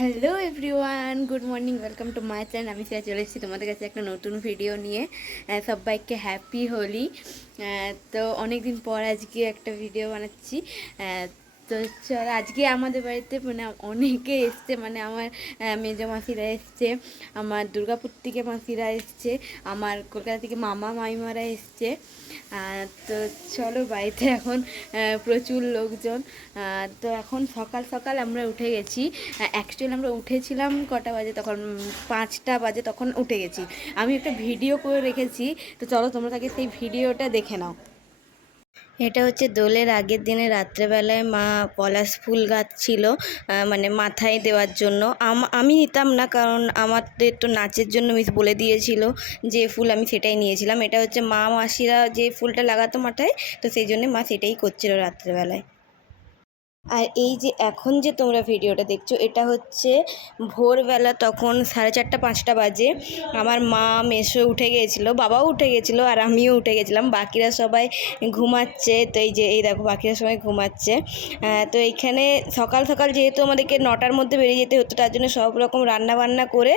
Hello everyone, good morning, welcome to my channel. আমি সেটা চলে এসেছি তোমাদের কাছে একটা নতুন ভিডিও নিয়ে। সবাইকে হ্যাপি হোলি। তো অনেক দিন পর আজকে একটা ভিডিও বানাচ্ছি। তো চলো, আজকে আমাদের বাড়িতে মানে অনেকে এসছে, মানে আমার মেজো মাসিরা এসছে, আমার দুর্গাপুর থেকে মাসিরা এসছে, আমার কলকাতা থেকে মামা মাইমারা এসছে। তো চলো, বাড়িতে এখন প্রচুর লোকজন। তো এখন সকাল সকাল আমরা উঠে গেছি। অ্যাকচুয়ালি আমরা উঠেছিলাম কটা বাজে, তখন 5টা বাজে তখন উঠে গেছি। আমি একটা ভিডিও করে রেখেছি, তো চলো তোমরা তাকে সেই ভিডিওটা দেখে নাও। এটা হচ্ছে দোলের আগের দিনে রাত্রেবেলায় মা পলাশ ফুল গাছ ছিল, মানে মাথায় দেওয়ার জন্য। আমি নিতাম না, কারণ আমাদের তো নাচের জন্য মিস বলে দিয়েছিল যে ফুল, আমি সেটাই নিয়েছিলাম। এটা হচ্ছে মা মাসিরা যে ফুলটা লাগাতো মাথায়, তো সেই জন্য মা সেটাই করছিল রাত্রেবেলায়। আর এই যে এখন যে তোমরা ভিডিওটা দেখছো, এটা হচ্ছে ভোরবেলা, তখন 4:30-5টা বাজে। আমার মা মেসো উঠে গিয়েছিলো, বাবাও উঠে গেছিলো, আর আমিও উঠে গেছিলাম। বাকিরা সবাই ঘুমাচ্ছে। তো এই দেখো, বাকিরা সবাই ঘুমাচ্ছে। তো এইখানে সকাল সকাল যেহেতু আমাদেরকে 9টার মধ্যে বেরিয়ে যেতে হতো, তার জন্য সব রকম রান্নাবান্না করে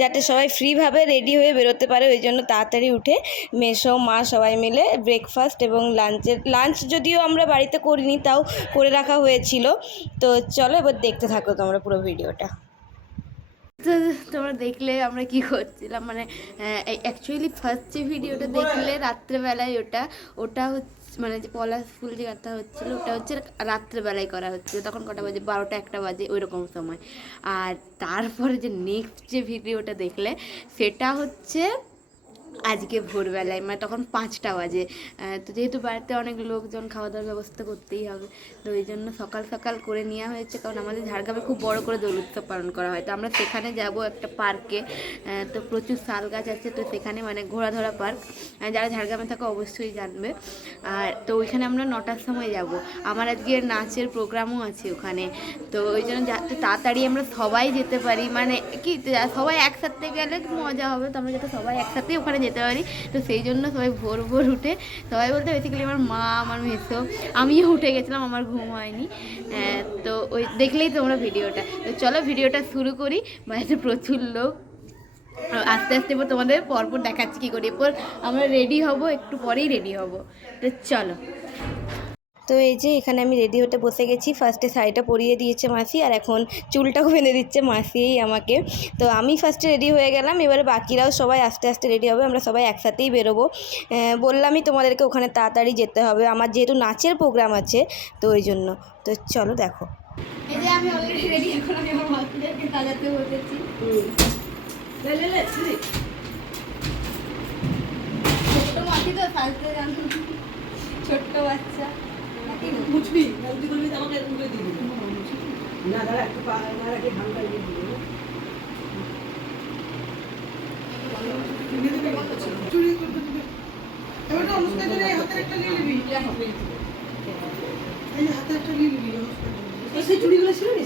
যাতে সবাই ফ্রিভাবে রেডি হয়ে বেরোতে পারে, ওই জন্য তাড়াতাড়ি উঠে মেসো মা সবাই মিলে ব্রেকফাস্ট এবং লাঞ্চ যদিও আমরা বাড়িতে করিনি, তাও করে রাখা হয়েছিল। তো চলো এবার দেখতে থাকো তোমরা পুরো ভিডিওটা। তো তোমরা দেখলে আমরা কি করছিলাম, মানে অ্যাকচুয়ালি ফার্স্ট যে ভিডিওটা দেখলে রাত্রেবেলায়, ওটা হচ্ছে মানে যে পলাশ ফুল যে কথা হচ্ছিলো, ওটা হচ্ছে রাত্রেবেলায় করা হচ্ছিলো। তখন কটা বাজে, 12টা-1টা বাজে ওইরকম সময়। আর তারপরে যে নেক্সট যে ভিডিওটা দেখলে, সেটা হচ্ছে আজকে ভোরবেলায়, মানে তখন 5টা বাজে। তো যেহেতু বাড়িতে অনেক লোকজন, খাওয়া দাওয়ার ব্যবস্থা করতেই হবে, তো ওই জন্য সকাল সকাল করে নেওয়া হয়েছে। কারণ আমাদের ঝাড়গ্রামে খুব বড় করে দোল উৎসব পালন করা হয়, তো আমরা সেখানে যাব একটা পার্কে। তো প্রচুর শাল গাছ আছে, তো সেখানে মানে ঘোড়াধরা পার্ক, যারা ঝাড়গ্রামে থাকে অবশ্যই জানবে। আর তো ওইখানে আমরা 9টার সময় যাব। আমার আজকে নাচের প্রোগ্রামও আছে ওখানে, তো ওই জন্য যাতে তাড়াতাড়ি আমরা সবাই যেতে পারি, মানে কি সবাই একসাথে গেলে মজা হবে, তো আমরা যাতে সবাই একসাথেই ওখানে যেতে পারি। তো সেই জন্য সবাই ভোর ভোর উঠে, সবাই বলতে বেসিক্যালি আমার মা, আমার মেসো, আমিও উঠে গেছিলাম, আমার ঘুম হয়নি। তো ওই দেখলেই তোমরা ভিডিওটা। তো চলো ভিডিওটা শুরু করি। বাড়িতে প্রচুর লোক, আস্তে আস্তে এবার তোমাদের পরপর দেখাচ্ছি কী করি। এরপর আমরা রেডি হব, একটু পরেই রেডি হব। তো চলো। তো এই যে এখানে আমি রেডি হতে বসে গেছি। ফার্স্টে শাড়িটা পরিয়ে দিয়েছে মাসি, আর এখন চুলটাও বেঁধে দিচ্ছে মাসিই আমাকে। তো আমি ফার্স্টে রেডি হয়ে গেলাম, এবারে বাকিরাও সবাই আস্তে আস্তে রেডি হবে, আমরা সবাই একসাথেই বেরোবো। বললামই তোমাদেরকে ওখানে তাড়াতাড়ি যেতে হবে, আমার যেহেতু নাচের প্রোগ্রাম আছে, তো ওই জন্য। তো চলো দেখো। এই যে আমি অলরেডি রেডি, এখন আমি আমার মাসিদেরকে সাজাতে বসেছি। ছোট্ট মাসি তো সাজতে জানো, ছোট্ট বাচ্চা। মুছবি জলদি করবি, আমাকে তুলে দিবি না, দাঁড়া একটু না রাখি ধানটা দিয়ে দিবি। চুরি করতে দিবি, এবার অনুষ্ঠান জন্য এই হাতে একটা নিয়ে নিবি, এই হাতে একটা নিয়ে নিবি অনুষ্ঠান। সেই চুড়িগুলো ছিল না,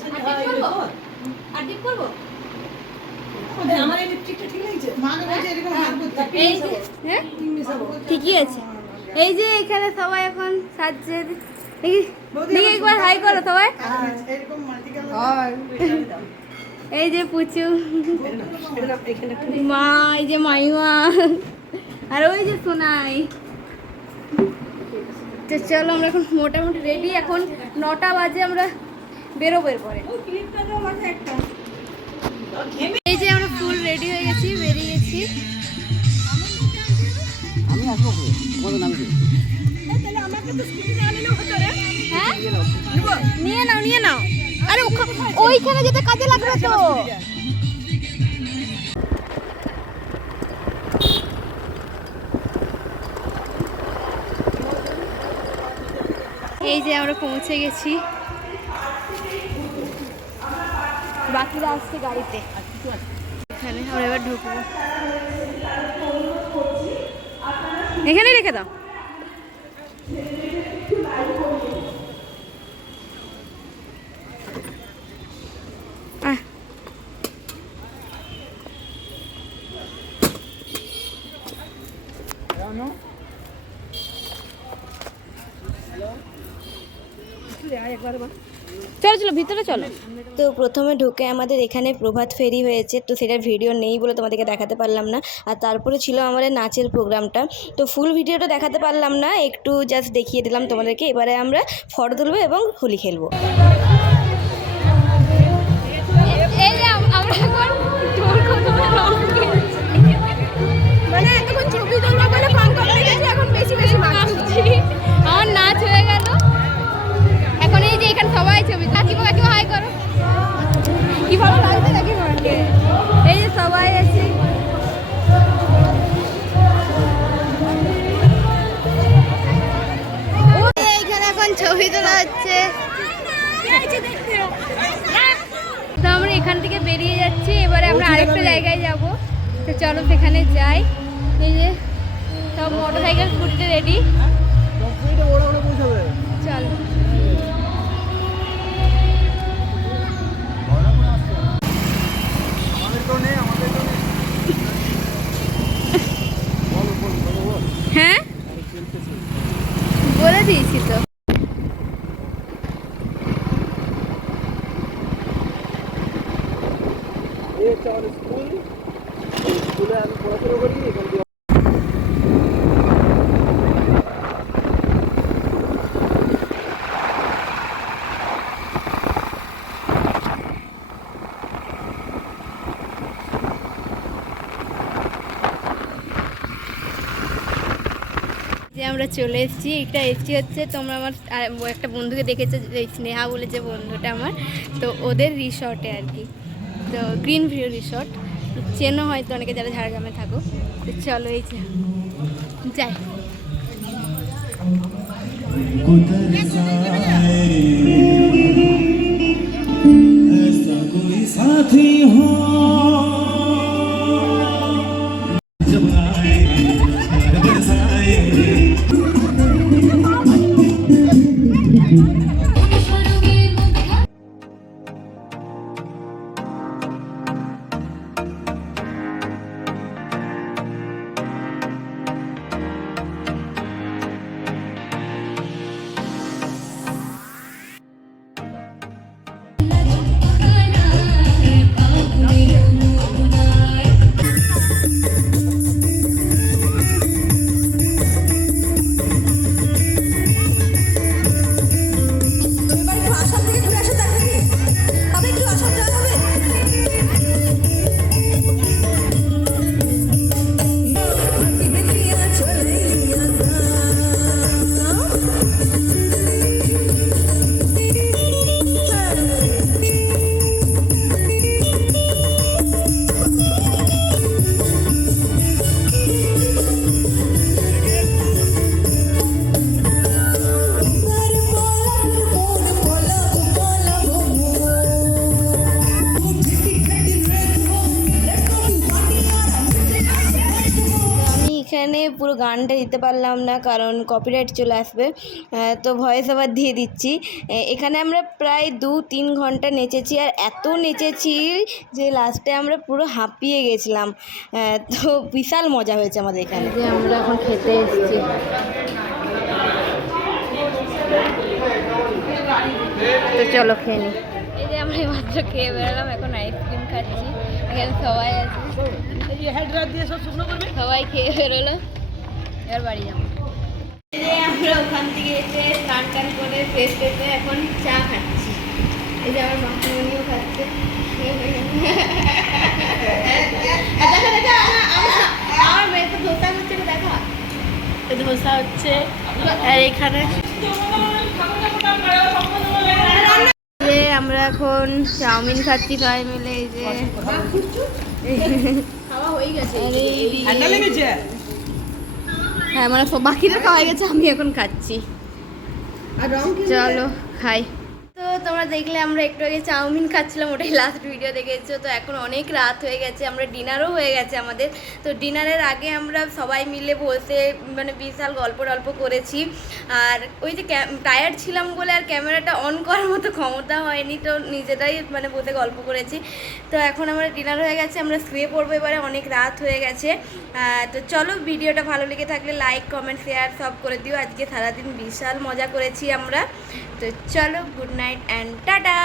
আর ডিপ করবো। আমার এই লিপস্টিকটা ঠিক লাগছে, মা বলছে এরকম হাত করতে। এই যে হ্যাঁ ঠিকই আছে। এই যে এখানে সবাই এখন সাজছে, দেখি একবার হাই করো সবাই। এরকম মাল্টি কালার এই যে পুচু মা, এই যে মাইমা, আর ওই যে সোনাই। তো চলো, আমরা এখন মোটামুটি রেডি। এখন 9টা বাজে, আমরা বেরোবো এরপরে। এই যে আমরা ফুল রেডি হয়ে গেছি, বেরিয়ে গেছি। আমি আসবো, তোমাদের নাম দিই। হ্যাঁ নিয়ে নাও, নিয়ে নাও। আরে ওইখানে যেতে কাজে লাগবে তো। এই যে আমরা পৌঁছে গেছি, বাকিরা আসছে গাড়িতে। এখানে আমরা এবার ঢুকবো, এখানেই রেখে দাও। চলো চলো ভিতরে চলো। তো প্রথমে ঢুকে আমাদের এখানে প্রভাত ফেরি হয়েছে, তো সেটার ভিডিও নেই বলে তোমাদেরকে দেখাতে পারলাম না। আর তারপরে ছিল আমাদের নাচের প্রোগ্রামটা, তো ফুল ভিডিওটা দেখাতে পারলাম না, একটু জাস্ট দেখিয়ে দিলাম তোমাদেরকে। এবারে আমরা ফটো তুলবো এবং হোলি খেলবো। মানে এতক্ষণ ছবি তুলবো বলে কম কম লেগেছে, এখন বেশি বেশি মাখছি। আমার নাচ হয়ে গেল, এখন এই যে এখানে সবাই ছবি। কাকিমা কাকিমা হাই করো, কি ভালো লাগছে কাকিমাকে। এই যে সবাই আছে, এইখানে এখন ছবি তোলা হচ্ছে। তো আমরা এখান থেকে বেরিয়ে যাচ্ছি, এবারে আমরা আরেকটা জায়গায় যাব, তো চলো সেখানে যাই। এই যে সব মোটর সাইকেল স্কুটিতে রেডি, চলো। হ্যাঁ বলে দিয়েছি তো। স্কুলে আমি পড়াশোনা করি এখান থেকে। যে আমরা চলে এসেছি, এটা এসেছি হচ্ছে তোমরা আমার একটা বন্ধুকে দেখেছো, স্নেহা বলে যে বন্ধুটা আমার, তো ওদের রিসর্টে আর কি, তো গ্রিন ভিউ রিসর্ট, চেনো হয়তো অনেকে যারা ঝাড়গ্রামে থাকো। তো চলো এই যে যাই। ऐसा कोई साथी हो जब आए बरसाए। এখানে পুরো গানটা দিতে পারলাম না কারণ কপিরাইট চলে আসবে, তো ভয়েস ওভার দিয়ে দিচ্ছি। এখানে আমরা প্রায় 2-3 ঘন্টা নেচেছি, আর এত নেচেছি যে লাস্টে আমরা পুরো হাঁপিয়ে গেছিলাম। তো বিশাল মজা হয়েছে আমাদের এখানে। যে আমরা এখন খেতে এসেছি, তো চলো খেয়ে নিই। এই যে আমরা মাত্র খেয়ে বেরোলাম, এখন আইসক্রিম খাচ্ছি, এখানে সবাই আছে, সবাই খেয়ে বেরোলো, এবার বাড়ি যাবো। এই যে আমরা ওখান থেকে এসে স্নান টান করে ফ্রেশ ফ্রেশে এখন চা খাচ্ছি। এই যে আমার মামুনিও খাচ্ছে। দেখা দেখা আমার মেয়ে তো ধোসা হচ্ছে, দেখা ধোসা হচ্ছে, আর এখানে যে আমরা এখন চাউমিন খাচ্ছি সবাই মিলে। এই যে খাওয়া হয়ে গেছে, ঠান্ডা লেগেছে? হ্যাঁ মানে সব বাকিরা খাওয়া গেছে, আমি এখন খাচ্ছি। আর রং চলো খাই। তো তোমরা দেখলে আমরা একটু আগে চাউমিন খাচ্ছিলাম, ওটাই লাস্ট ভিডিও দেখেছো। তো এখন অনেক রাত হয়ে গেছে, আমরা ডিনারও হয়ে গেছে আমাদের। তো ডিনারের আগে আমরা সবাই মিলে বসে মানে বিশাল গল্প টল্প করেছি। আর ওই যে টায়ার্ড ছিলাম বলে আর ক্যামেরাটা অন করার মতো ক্ষমতা হয়নি, তো নিজেরাই মানে বসে গল্প করেছি। তো এখন আমরা ডিনার হয়ে গেছে, আমরা শুয়ে পড়বো এবারে, অনেক রাত হয়ে গেছে। তো চলো, ভিডিওটা ভালো লেগে থাকলে লাইক কমেন্ট শেয়ার সব করে দিও। আজকে সারাদিন বিশাল মজা করেছি আমরা। তো চলো, গুড নাইট অ্যান্ড টাটা।